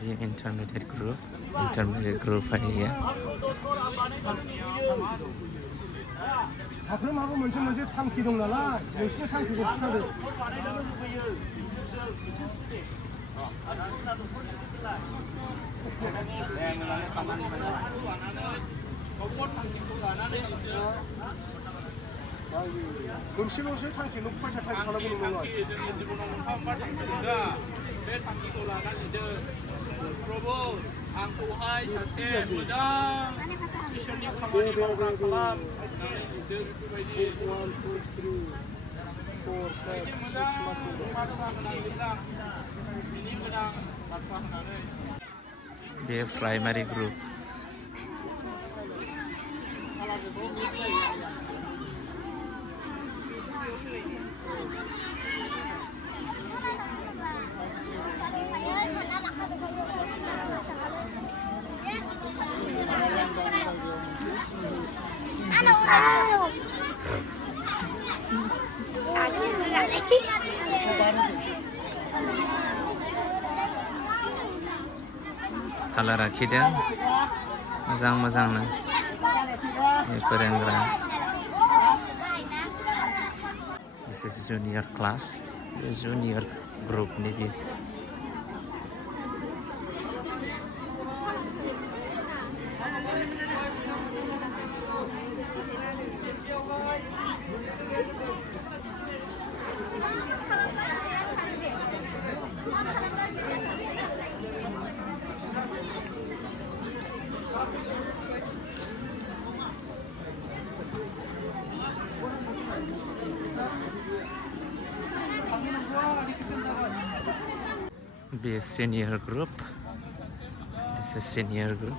The intermediate group here. 그럼하고 먼저 탕기 동나라 열심히 탕기고 시켜도 금시로시 탕기 높은 차 타기 하나 보는 거 The primary group. Kalau rakidan, mazang na. Perengra. This is junior class, the junior group maybe. Be a senior group. This is senior group.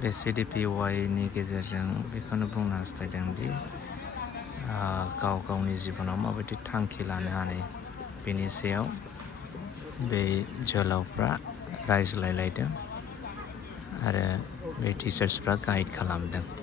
Be CDPY ni गेजेरजों बेखौनो बुंनो हास्थायदों दि गाव गावनि जिबनाव माबायदि थांखि लानो हानाय बेनि सायाव बे जोहोलावफ्रा रायज्लायलायदों आरो बे टिचार्सफ्रा गाइड खालामदों।